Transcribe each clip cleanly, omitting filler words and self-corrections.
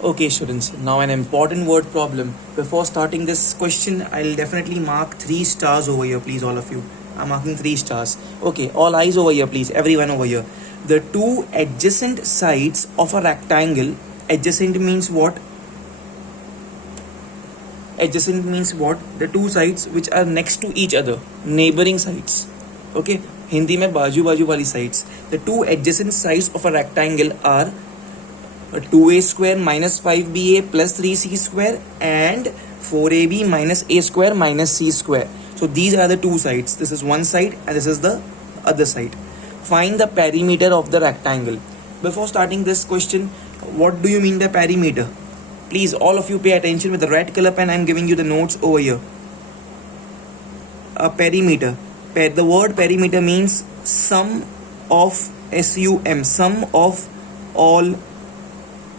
Okay, students, now an important word problem. Before starting this question, I'll definitely mark 3 stars over here, please, all of you. I'm marking 3 stars. Okay, all eyes over here, please, everyone over here. The two adjacent sides of a rectangle, adjacent means what? Adjacent means what? The two sides which are next to each other, neighboring sides. Okay, Hindi में बाजू बाजू वाली sides. The two adjacent sides of a rectangle are 2a square minus 5ba plus 3c square and 4ab minus a square minus c square. So these are the two sides. This is one side and this is the other side. Find the perimeter of the rectangle. Before starting this question, what do you mean by perimeter? Please, all of you pay attention. With the red color pen, I am giving you the notes over here. A perimeter. The word perimeter means sum of sum, sum of all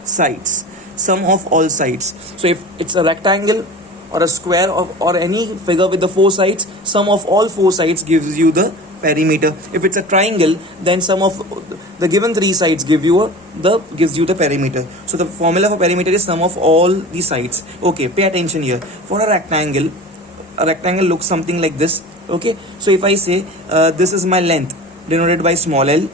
sides, sum of all sides. So if it's a rectangle or a square or any figure with the 4 sides, sum of all 4 sides gives you the perimeter. If it's a triangle, then sum of the given 3 sides gives you the perimeter. So the formula for perimeter is sum of all the sides. Okay, pay attention here. For a rectangle looks something like this. Okay, so if I say this is my length denoted by small l,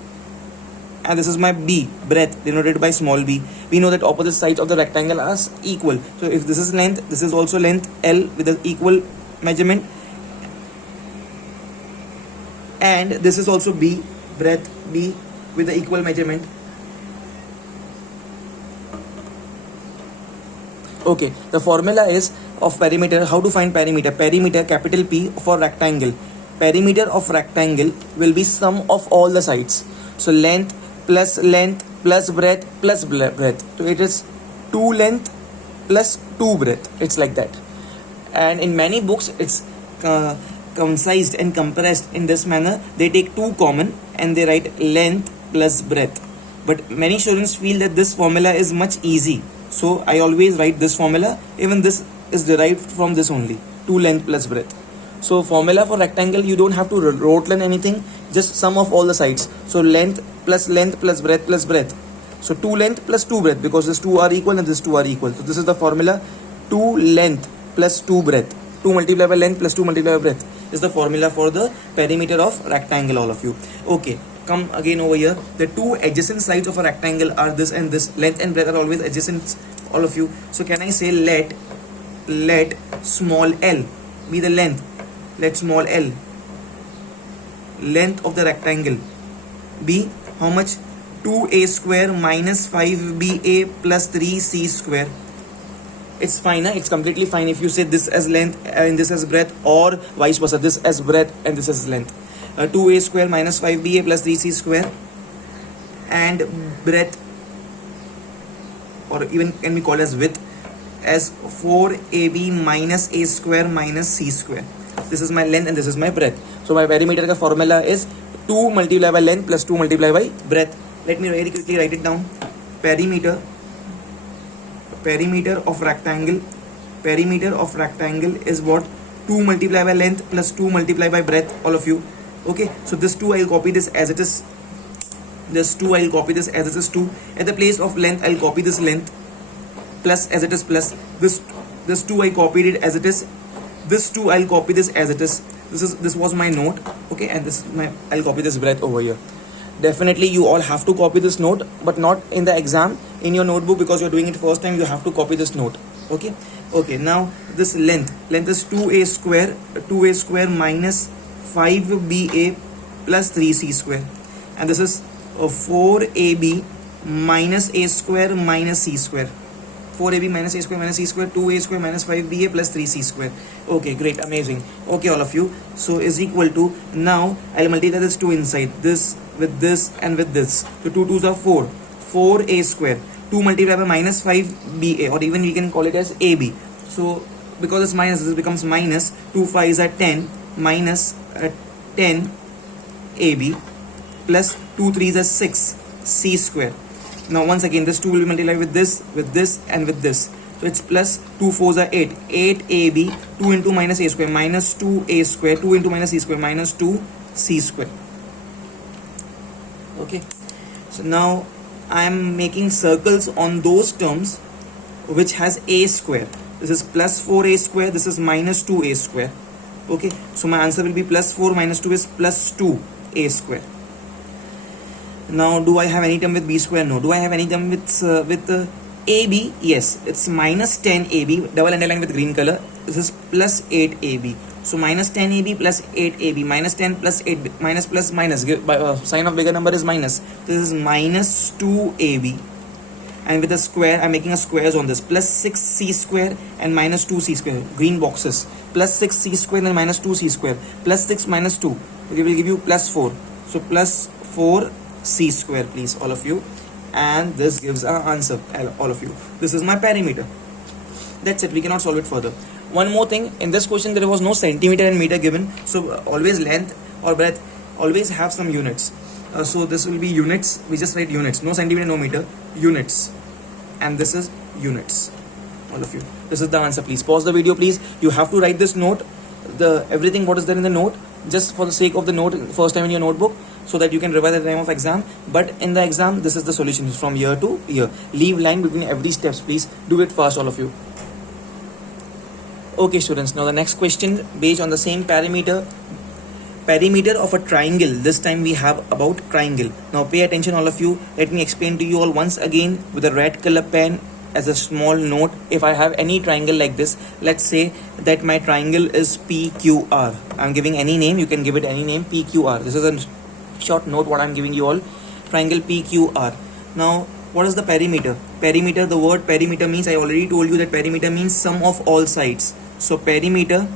and this is my b, breadth, denoted by small b. We know that opposite sides of the rectangle are equal. So if this is length, this is also length L with an equal measurement, and this is also b, breadth b with the equal measurement. Okay, the formula is of perimeter. How to find perimeter? Perimeter, capital P, for rectangle. Perimeter of rectangle will be sum of all the sides. So length plus breadth plus breadth. So it is 2 length plus 2 breadth. It's like that. And in many books, it's concised and compressed in this manner. They take 2 common and they write length plus breadth. But many students feel that this formula is much easy. So I always write this formula. Even this is derived from this only. 2 length plus breadth. So formula for rectangle, you don't have to rote learn anything, just sum of all the sides. So length plus breadth plus breadth. So 2 length plus 2 breadth, because these 2 are equal and these 2 are equal. So this is the formula. 2 length plus 2 breadth. 2 multiplied by length plus 2 multiplied by breadth is the formula for the perimeter of rectangle, all of you. Okay, come again over here. The two adjacent sides of a rectangle are this and this. Length and breadth are always adjacent, all of you. So can I say let small l be the length? Let small l, length of the rectangle, be how much? 2a square minus 5ba plus 3c square. It's fine, it's completely fine if you say this as length and this as breadth, or vice versa, this as breadth and this as length. 2a square minus 5ba plus 3c square, and breadth, or even can be called as width, as 4ab minus a square minus c square. This is my length and this is my breadth. So my perimeter ka formula is 2 multiplied by length plus 2 multiplied by breadth. Let me very quickly write it down. Perimeter of rectangle is what? 2 multiplied by length plus 2 multiplied by breadth, all of you. Okay, so this 2 I'll copy this as it is. This 2 I'll copy this as it is 2. At the place of length I'll copy this length plus as it is plus. This 2 I copied it as it is. This 2 I'll copy this as it is. This was my note. Okay, and this is my, I'll copy this breadth over here. Definitely you all have to copy this note, but not in the exam, in your notebook, because you're doing it first time. You have to copy this note. Okay, now this length is 2a square minus 5ba plus 3c square, and this is 4ab minus a square minus c square. 4ab minus a square minus c square, 2a square minus 5ba plus 3c square. Okay, great, amazing. Okay, all of you. So is equal to, now I'll multiply this 2 inside, this with this and with this. So 2 2s are 4. 4a square. 2 multiplied by minus 5ba, or even we can call it as ab. So because it's minus, this becomes minus 2 5s are 10 minus 10 ab plus 2 3s are 6 c square. Now once again, this 2 will be multiplied with this and with this. So it's plus 2 4s are 8. 8ab, 2 into minus a square minus 2a square, 2 into minus c square minus 2c square. Okay, so now I am making circles on those terms which has a square. This is plus 4a square, this is minus 2a square. Okay, so my answer will be plus 4 minus 2 is plus 2a square. Now, do I have any term with b square? No. Do I have any term with ab? Yes, it's minus 10ab, double underline with green color. This is plus 8ab. So minus 10ab plus 8ab, minus 10 plus 8, minus plus minus, sign of bigger number is minus. This is minus 2ab. And with a square, I'm making a squares on this. Plus 6c square and minus 2c square. Green boxes. Plus 6c square and minus 2c square. Plus 6 minus 2. Okay, will give you plus 4. So plus 4c square, please, all of you. And this gives our answer, all of you. This is my perimeter. That's it. We cannot solve it further. One more thing. In this question, there was no centimeter and meter given. So always length or breadth always have some units. So this will be units. We just write units. No centimeter, no meter. Units. And this is units, all of you. This is the answer. Please pause the video, please. You have to write this note, everything what is there in the note, just for the sake of the note first time in your notebook, so that you can revise at the time of exam. But in the exam, this is the solution from year to year. Leave line between every steps, please. Do it fast, all of you. Okay, students. Now the next question, based on the same perimeter of a triangle. This time we have about triangle. Now pay attention, all of you. Let me explain to you all once again with a red color pen as a small note. If I have any triangle like this, let's say that my triangle is PQR. I'm giving any name, you can give it any name. PQR. This is a short note what I'm giving you all. Triangle PQR. Now what is the perimeter? Perimeter, the word perimeter means, I already told you that perimeter means sum of all sides. So perimeter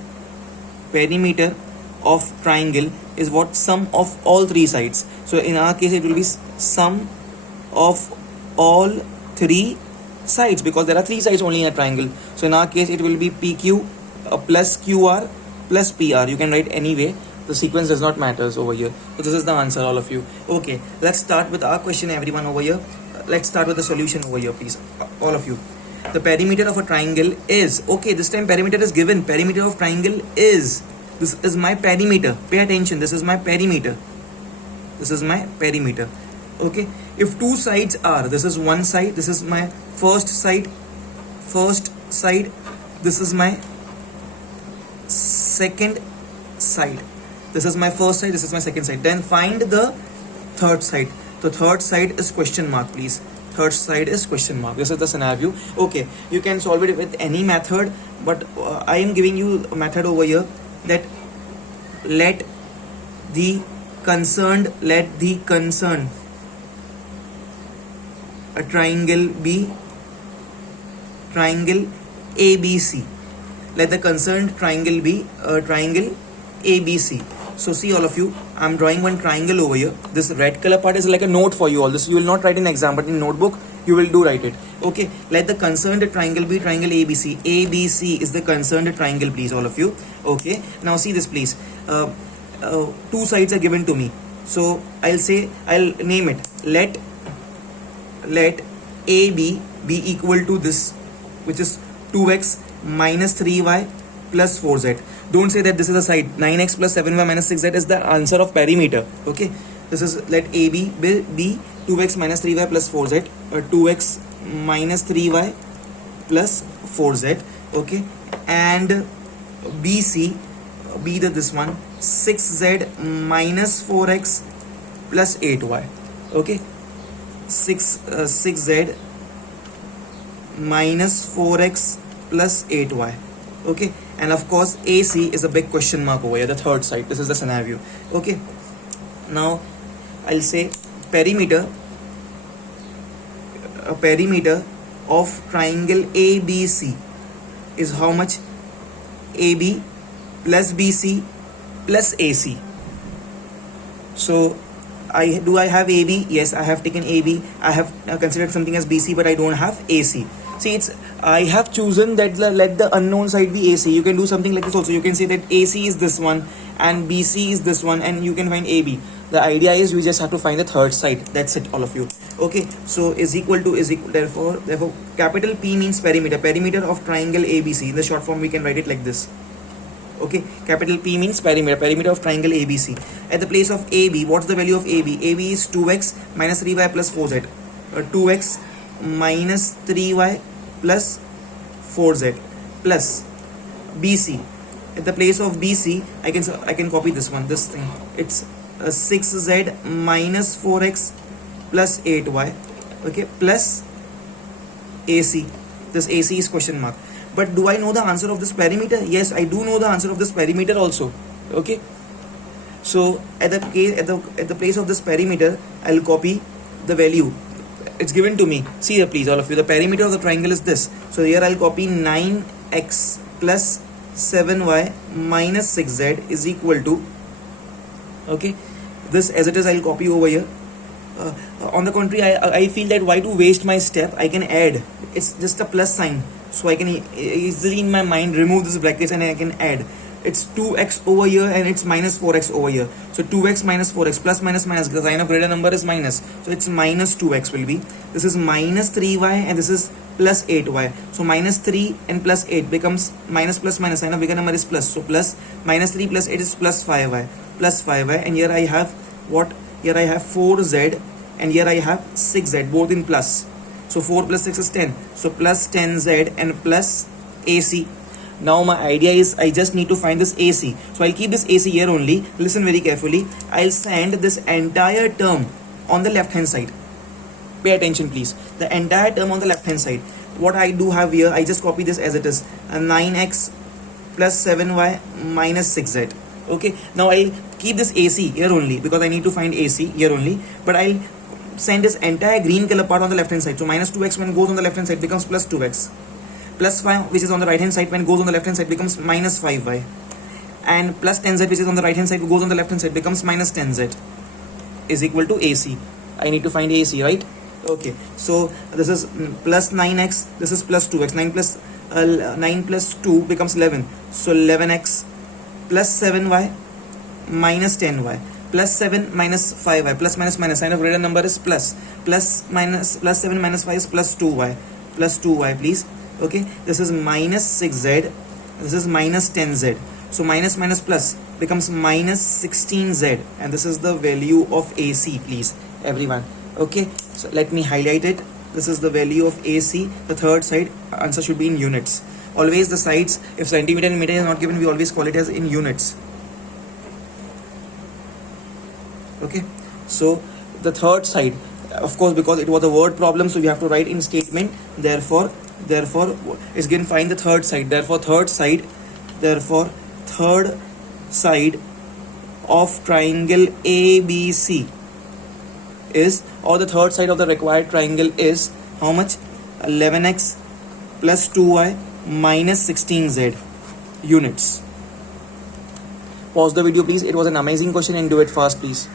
of triangle is what? Sum of all three sides. So in our case it will be sum of all three sides, because there are three sides only in a triangle. So in our case it will be PQ plus QR plus PR. You can write anyway. The sequence does not matter over here. So this is the answer, all of you. Okay, let's start with our question, everyone over here. Let's start with the solution over here, please, all of you. The perimeter of a triangle is, okay, this time perimeter is given. Perimeter of triangle is, this is my perimeter. Pay attention. This is my perimeter. This is my perimeter. Okay. If two sides are, this is one side. This is my first side. First side. This is my second side. This is my first side. This is my second side. Then find the third side. The third side is question mark, please. Third side is question mark. This is the scenario. Okay. You can solve it with any method, but I am giving you a method over here. That let the concerned a triangle be triangle ABC. Let the concerned triangle be a triangle ABC. So see, all of you, I'm drawing one triangle over here. This red color part is like a note for you all. This you will not write in exam, but in notebook you will do write it. Okay, let the concerned triangle be triangle ABC. ABC is the concerned triangle, please, all of you. Okay, now see this, please. Two sides are given to me, so I'll name it. Let AB be equal to this, which is 2x minus 3y plus 4z. Don't say that this is a side. 9x plus 7y minus 6z is the answer of perimeter. Okay, this is, let AB be 2x minus 3y plus 4z, 2x minus 3y plus 4z. Okay, and BC be this one, 6z minus 4x plus 8y. Okay, 6z minus 4x plus 8y. Okay, and of course AC is a big question mark over here, the third side. This is the scenario. Okay, now I'll say perimeter, a perimeter of triangle ABC is how much? AB plus BC plus AC. So I have AB? Yes, I have taken AB. I have considered something as BC, but I don't have AC. See, I have chosen that let the unknown side be AC. You can do something like this also. You can say that AC is this one and BC is this one, and you can find AB. The idea is we just have to find the third side. That's it, all of you. Okay, so is equal. Therefore capital P means perimeter. Perimeter of triangle ABC. In the short form, we can write it like this. Okay, capital P means perimeter. Perimeter of triangle ABC. At the place of AB, what's the value of AB? AB is 2x minus 3y plus 4z. 2x minus 3y plus 4z plus BC. At the place of BC, I can copy this one, this thing. It's 6z minus 4x plus 8y, okay, plus AC. This AC is question mark. But do I know the answer of this perimeter? Yes, I do know the answer of this perimeter also. Okay. So at the place of this perimeter, I'll copy the value. It's given to me. See here, please, all of you. The perimeter of the triangle is this. So here I'll copy 9x plus 7y minus 6z is equal to, okay, this as it is I'll copy over here. On the contrary, I feel that why to waste my step? I can add. It's just a plus sign, so I can easily in my mind remove this brackets and I can add. It's 2x over here and it's minus 4x over here. So 2x minus 4x plus minus minus, the sign of greater number is minus, so it's minus 2x will be. This is minus 3y and this is plus 8y. So minus 3 and plus 8 becomes minus plus minus, sign of bigger number is plus. So plus minus 3 plus 8 is plus 5y. Plus 5y, and here I have what? Here I have 4z and here I have 6z, both in plus. So 4 plus 6 is 10. So plus 10z and plus AC. Now my idea is I just need to find this AC. So I'll keep this AC here only. Listen very carefully. I'll send this entire term on the left hand side. Pay attention please. The entire term on the left hand side. What I do have here, I just copy this as it is. 9x plus 7y minus 6z. Okay. Now I'll keep this AC here only because I need to find AC here only. But I'll send this entire green color part on the left hand side. So minus 2x when it goes on the left hand side becomes plus 2x. Plus 5 which is on the right hand side when it goes on the left hand side becomes minus 5y. And plus 10z which is on the right hand side goes on the left hand side becomes minus 10z is equal to AC. I need to find AC, right? Okay. So this is plus 9x. This is plus 2x. 9 plus 2 becomes 11. So 11x plus 7y minus 10y. Plus 7 minus 5y. Plus minus minus. Sign of greater number is plus. Plus 7 minus 5 is plus 2y. Plus 2y please. Okay, this is minus 6z, this is minus 10z. So minus minus plus becomes minus 16z, and this is the value of AC, please, everyone. Okay, so let me highlight it. This is the value of AC. The third side answer should be in units. Always the sides, if centimeter and meter is not given, we always call it as in units. Okay, so the third side, of course, because it was a word problem, so we have to write in statement. Therefore it's given find the third side. Therefore third side of triangle ABC is, or the third side of the required triangle is how much? 11x plus 2y minus 16z units. Pause the video please. It was an amazing question and do it fast please.